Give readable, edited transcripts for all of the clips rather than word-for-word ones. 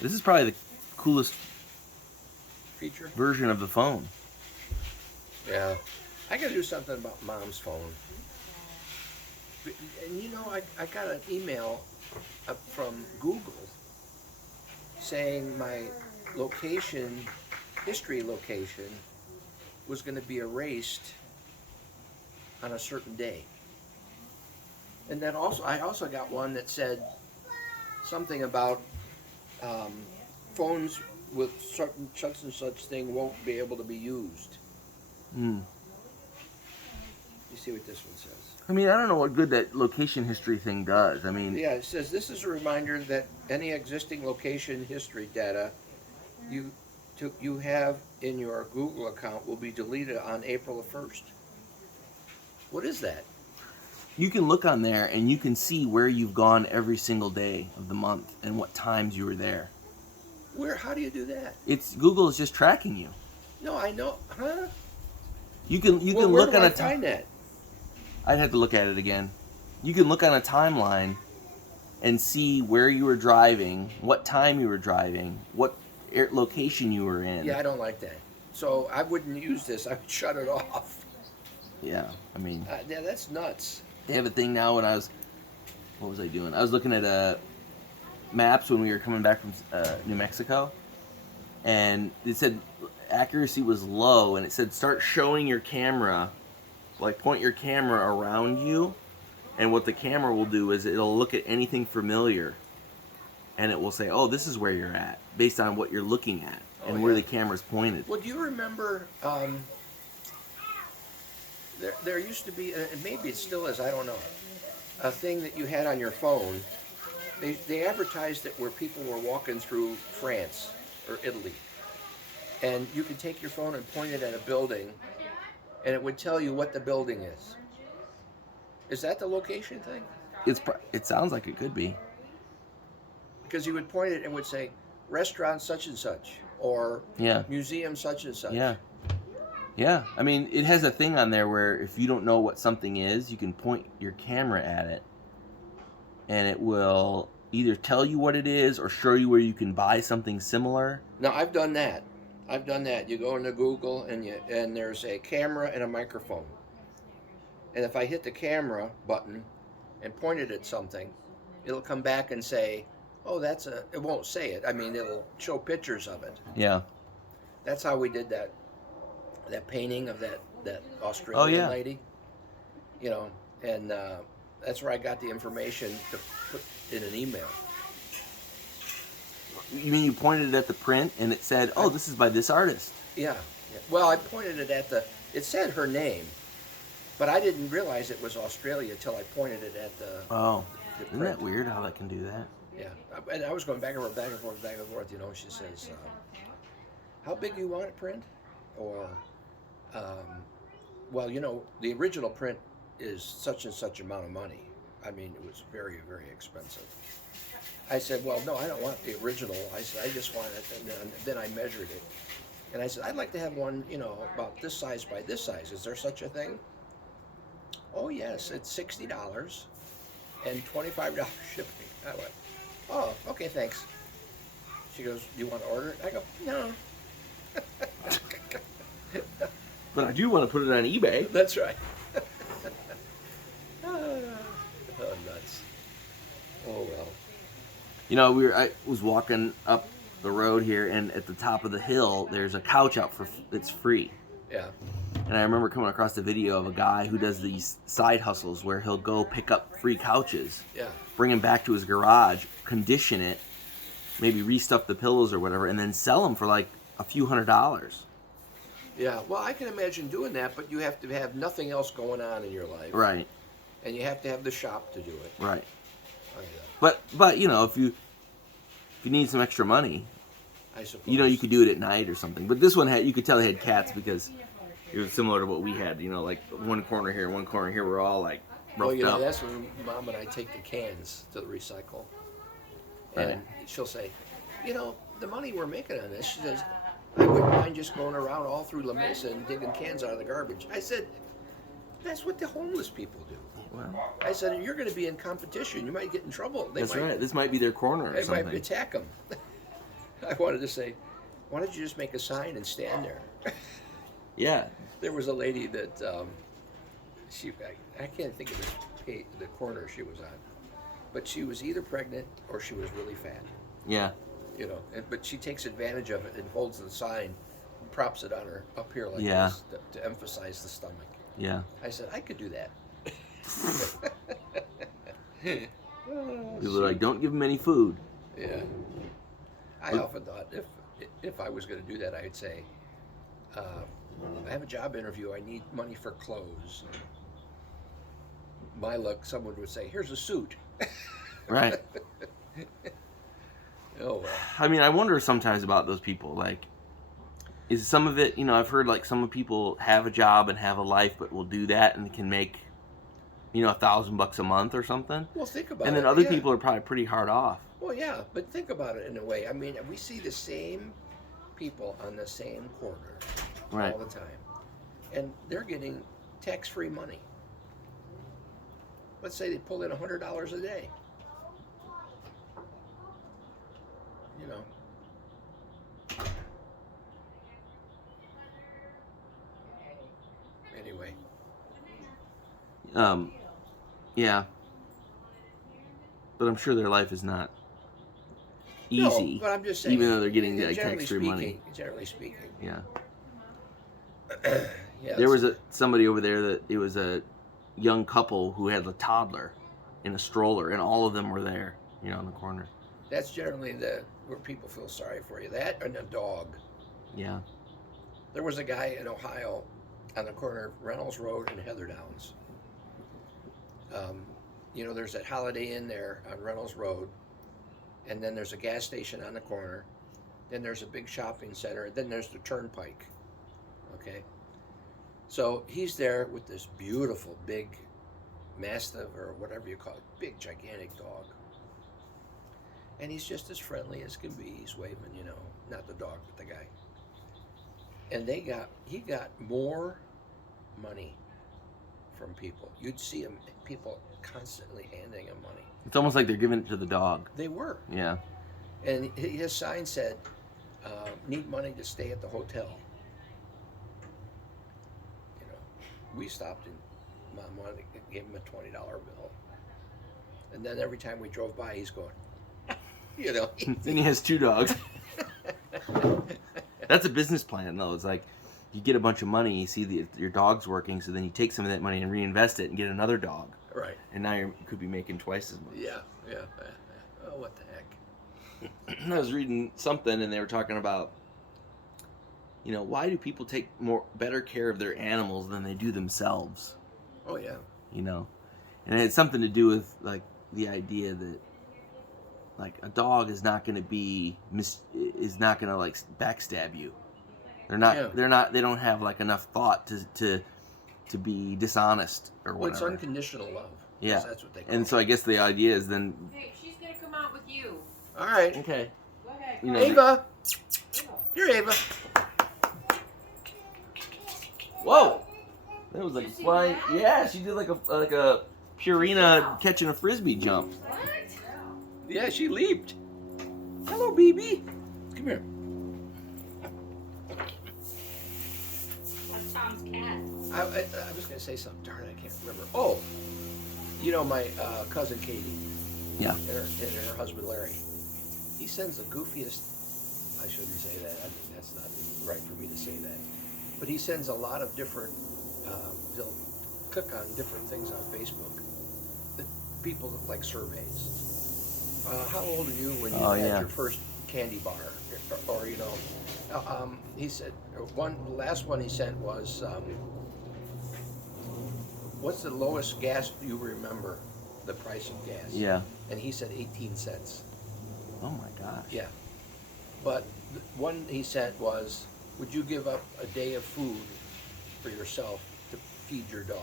This is probably the coolest feature. version of the phone. Yeah. I got to do something about Mom's phone. And you know, I got an email from Google saying my location, history location, was going to be erased on a certain day. And then also, I also got one that said something about um, phones with certain such and such thing won't be able to be used. Mm. You see what this one says? I mean, I don't know what good that location history thing does. I mean, Yeah, it says this is a reminder that any existing location history data you you have in your Google account will be deleted on April the 1st. What is that? you can look on there and you can see where you've gone every single day of the month and what times you were there. Where? How do you do that? It's Google is just tracking you. No, I know, huh? You can Well, where look do on I a find that? I'd have to look at it again. You can look on a timeline and see where you were driving, what time you were driving, what location you were in. Yeah, I don't like that. So I wouldn't use this. I would shut it off. Yeah, I mean, Yeah, that's nuts. they have a thing now. What was I doing? I was looking at maps when we were coming back from New Mexico, and it said accuracy was low, and it said start showing your camera, like point your camera around you, and what the camera will do is it'll look at anything familiar, and it will say, oh, this is where you're at, based on what you're looking at and where the camera's pointed. Well, do you remember? There used to be, and maybe it still is. I don't know. A thing that you had on your phone. They advertised it where people were walking through France or Italy, and you could take your phone and point it at a building, and it would tell you what the building is. Is that the location thing? It sounds like it could be. Because you would point it and would say restaurant such and such or Yeah. museum such and such. Yeah. Yeah. I mean, it has a thing on there where if you don't know what something is, you can point your camera at it, and it will either tell you what it is or show you where you can buy something similar. Now I've done that. You go into Google and there's a camera and a microphone. And if I hit the camera button and point it at something, it'll come back and say, "Oh, it won't say it. I mean, it'll show pictures of it." Yeah. That's how we did that painting of that Australian lady. You know, and that's where I got the information to put in an email. You mean you pointed it at the print and it said, "Oh, this is by this artist"? Yeah. Well, I pointed it at it said her name, but I didn't realize it was Australia till I pointed it at the. Oh, the isn't print. that weird how that can do that? Yeah, and I was going back and forth, back and forth, back and forth. You know, she says, "How big do you want it print?" Or, well, you know, the original print is such and such amount of money. I mean, it was very, very expensive. I said, "Well, no, I don't want the original." I said, "I just want it." And then I measured it, and I said, "I'd like to have one, you know, about this size by this size. Is there such a thing?" "Oh yes, it's $60 and $25 shipping." I went, "Oh, okay, thanks." She goes, "Do you want to order it?" I go, "No." But I do want to put it on eBay. That's right. Oh, nuts. Oh, well. You know, I was walking up the road here, and at the top of the hill, there's a couch out that's free. Yeah. And I remember coming across the video of a guy who does these side hustles where he'll go pick up free couches, Yeah. bring them back to his garage, condition it, maybe restuff the pillows or whatever, and then sell them for like a few $100s. Yeah. Well, I can imagine doing that, but you have to have nothing else going on in your life. Right. And you have to have the shop to do it. Right. Oh, yeah. But you know, if you need some extra money, I suppose. you know, you could do it at night or something. But this one you could tell they had cats because it was similar to what we had. You know, like one corner here, we're all like roughed Well, you know, up. that's when Mom and I take the cans to the recycle. And Right. she'll say, "You know, the money we're making on this," she says, "I wouldn't mind just going around all through La Mesa and digging cans out of the garbage." I said, "That's what the homeless people do." Well, I said, "You're going to be in competition. You might get in trouble. that's right. This might be their corner or They something. might attack them." I wanted to say, why don't you just make a sign and stand there? Yeah. There was a lady that I can't think of the corner she was on, but she was either pregnant or she was really fat. Yeah. You know, but she takes advantage of it and holds the sign, and props it on her up here like Yeah. this to emphasize the stomach. Yeah. I said I could do that. People are like, don't give them any food. Yeah. I often thought if I was going to do that, I'd say, I have a job interview. I need money for clothes. My luck, someone would say, "Here's a suit." Right. Oh well. I mean, I wonder sometimes about those people. Like, is some of it, I've heard like some people have a job and have a life, but will do that and can make, $1,000 a month or something. Well, think about it. And then other yeah. people are probably pretty hard off. Well, yeah, but think about it in a way. I mean, we see the same people on the same corner Right. all the time, and they're getting tax-free money. Let's say they pull in $100 a day. You know. Anyway. Yeah. But I'm sure their life is not No, easy. but I'm just saying. Even though they're getting generally tax-free money. speaking- Generally speaking. Yeah. Yeah. There was somebody over there that it was a young couple who had a toddler in a stroller, and all of them were there, in the corner. That's generally where people feel sorry for you. That and a dog. Yeah. There was a guy in Ohio on the corner of Reynolds Road and Heather Downs. There's that Holiday Inn there on Reynolds Road, and then there's a gas station on the corner. Then there's a big shopping center, and then there's the Turnpike. Okay? So he's there with this beautiful big Mastiff or whatever you call it, big gigantic dog. And he's just as friendly as can be. He's waving, not the dog, but the guy. And he got more money from people. You'd see people constantly handing him money. It's almost like they're giving it to the dog. They were. Yeah. And his sign said, need money to stay at the hotel. We stopped and Mom wanted to give him a $20 bill. And then every time we drove by, he's going, Then he has 2 dogs. That's a business plan, though. It's like you get a bunch of money, you see your dog's working, so then you take some of that money and reinvest it and get another dog. Right. And now you could be making twice as much. Yeah. Oh, what the heck? I was reading something, and they were talking about, why do people take better care of their animals than they do themselves? Oh, yeah. And it had something to do with like the idea that like a dog is not going to like backstab you. They're not. Yeah. They're not. They don't have like enough thought to be dishonest or Well, it's whatever. unconditional love. Yeah. That's what they call And it. so I guess the idea is then. Hey, she's gonna come out with you. All right. Okay. Go ahead. You know, Ava. Here, Ava. Whoa! That was like Did you see flying. that? Yeah, she did like a Purina catching a frisbee jump. What? Yeah, she leaped. Hello, BB. Come here. That's Tom's cat. I was going to say something. Darn it, I can't remember. Oh, my cousin Katie. Yeah. And her husband Larry. He sends the goofiest. I shouldn't say that. I mean, that's not right for me to say that. But he sends a lot of different. He'll click on different things on Facebook. That people like surveys. How old are you when you had your first candy bar? Or he said the last one he sent was. What's the lowest gas you remember? The price of gas. Yeah. And he said 18 cents. Oh my gosh. Yeah. But the one he sent was, would you give up a day of food for yourself to feed your dog?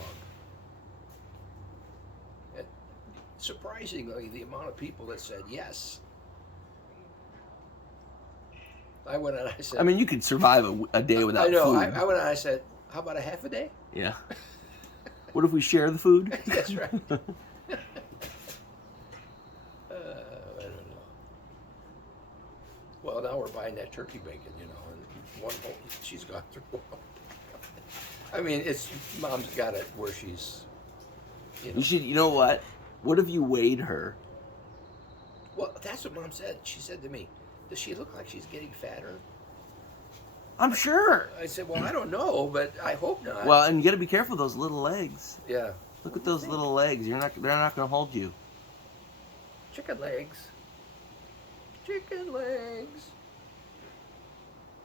And surprisingly, the amount of people that said yes. I went on, I said... I mean, you could survive a day without I know. food. I went on, I said, how about a half a day? Yeah. What if we share the food? That's right. I don't know. Well, now we're buying that turkey bacon, you know, and one whole, she's gone through. I mean, it's mom's got it where she's, you know. You should. You know what? What if you weighed her? Well, that's what mom said. She said to me, "Does she look like she's getting fatter?" I'm sure. I said, "Well, I don't know, but I hope not." Well, and you got to be careful of those little legs. yeah, Look at those little legs. They're not going to hold you. chicken legs. Chicken legs.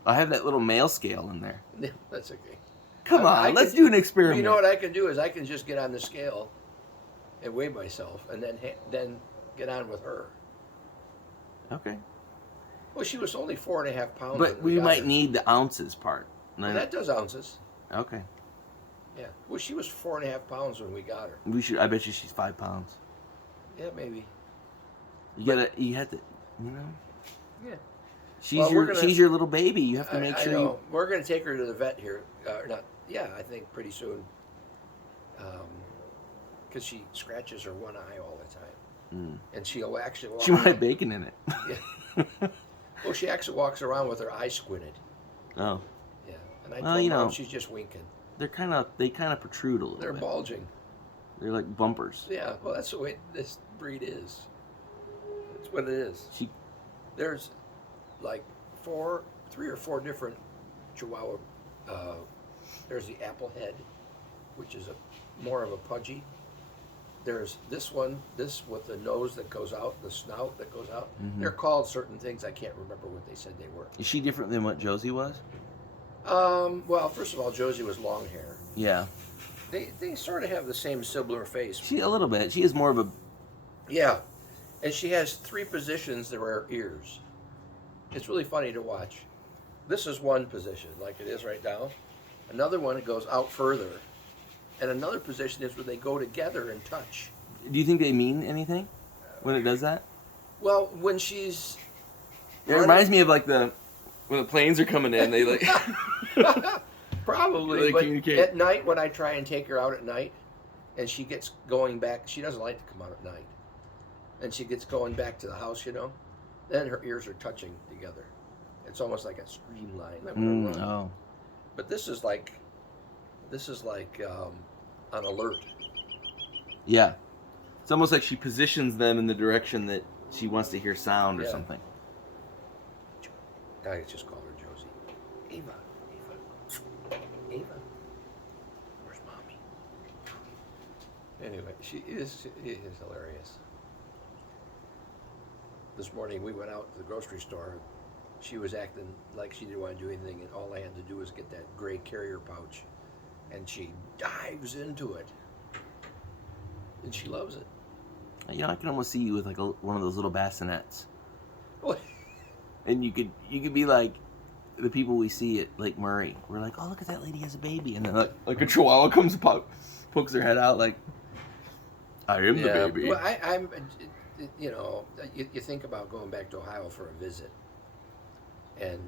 I have that little male scale in there. Yeah, that's okay. Come I on, let's can- do an experiment. You know what I can do is I can just get on the scale and weigh myself, and then get on with her. Okay. Well, she was only 4.5 pounds. But when we got might her. need the ounces part. Well, that does ounces. Okay. Yeah. Well, she was 4.5 pounds when we got her. We should. I bet you she's 5 pounds. Yeah, maybe. You have to. You know. Yeah. She's Well, we're gonna- she's your little baby. You have to make I sure know. We're going to take her to the vet here. Not. Yeah, I think pretty soon. Because she scratches her one eye all the time, and she'll actually walk She might have around- bacon in it. Yeah. Well, she actually walks around with her eye squinted. Oh, Yeah. And I Well, told you Mom know. she's just winking. they kind of protrude a little They're bit. bulging. They're like bumpers. Yeah. Well, that's the way this breed is. That's what it is. She There's like 3 or 4 different Chihuahua. There's the apple head, which is more of a pudgy. There's this one, this with the nose that goes out, the snout that goes out. Mhm. They're called certain things. I can't remember what they said they were. is she different than what Josie was? Well, first of all, Josie was long hair. Yeah, They sort of have the same similar face. she a little bit. She is more of a. Yeah, and she has 3 positions that are her ears. It's really funny to watch. This is one position, like it is right now. Another one, it goes out further. And another position is where they go together and touch. Do you think they mean anything when it does that? Well, when she's... It reminds me of like when the planes are coming in. They like. Probably, They but communicate. at night when I try and take her out at night, and she gets going back, she doesn't like to come out at night. And she gets going back to the house, you know, then her ears are touching together. It's almost like a streamline. That we're gonna run. Oh. But this is like on alert. Yeah. It's almost like she positions them in the direction that she wants to hear sound or Yeah. something. I just call her Josie. Ava. Where's mommy? Anyway, she is hilarious. This morning we went out to the grocery store. She was acting like she didn't want to do anything, and all I had to do was get that gray carrier pouch, and she dives into it, and she loves it. You know, I can almost see you with like one of those little bassinets, What? and you could be like the people we see at Lake Murray. We're like, oh, look at that lady has a baby, and then like a chihuahua comes pokes her head out like, I am the baby. Well, I'm, you know, you think about going back to Ohio for a visit, and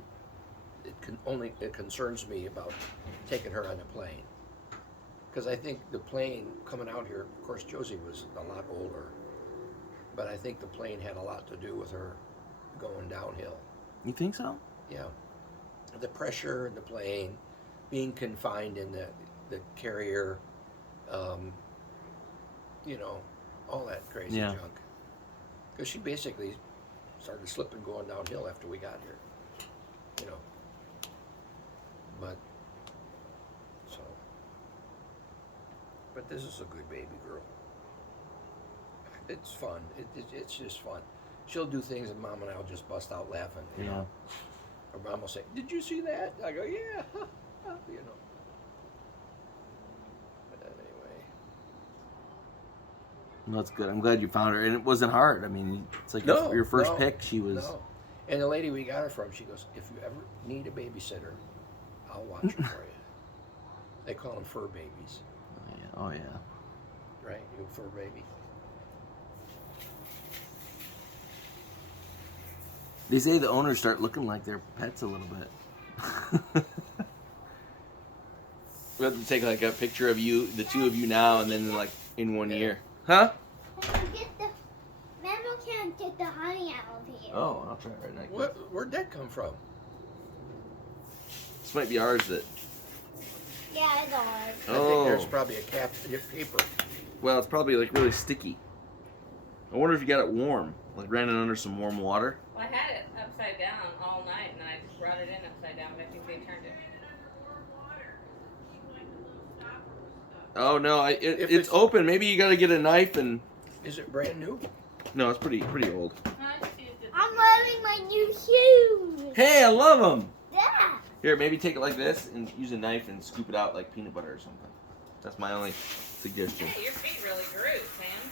it concerns me about taking her on a plane, because I think the plane coming out here, of course, Josie was a lot older, but I think the plane had a lot to do with her going downhill. You think so? Yeah, the pressure in the plane, being confined in the carrier, you know, all that crazy Yeah. junk. Because she basically started slipping going downhill after we got here, you know. But this is a good baby girl. It's fun. It's just fun. She'll do things and Mom and I'll just bust out laughing. You know? Or Mom will say, "Did you see that?" I go, "Yeah," you know. But anyway. No, that's good. I'm glad you found her, and it wasn't hard. I mean, it's like No, your first no, pick. She was. No. And the lady we got her from, she goes, "If you ever need a babysitter, I'll watch her for you." They call them fur babies, Oh yeah. Oh yeah. right? You fur baby. They say the owners start looking like their pets a little bit. We have to take like a picture of you, the two of you now, and then like in 1 year. Huh? Can you get the manual can't get the honey out of here. Oh, I'll try it right now. Where'd that come from? This might be ours that. Yeah, it does. I Oh. think there's probably a paper. Well, it's probably like really sticky. I wonder if you got it warm, like ran it under some warm water. Well, I had it upside down all night, and I brought it in upside down, but I think they turned it. Oh no, If it's it's- open. Maybe you got to get a knife and. Is it brand new? No, it's pretty old. No, I just used it. I'm wearing my new shoes. Hey, I love them. Yeah. Here, maybe take it like this and use a knife and scoop it out like peanut butter or something. That's my only suggestion. Hey, your feet really grew, Sam.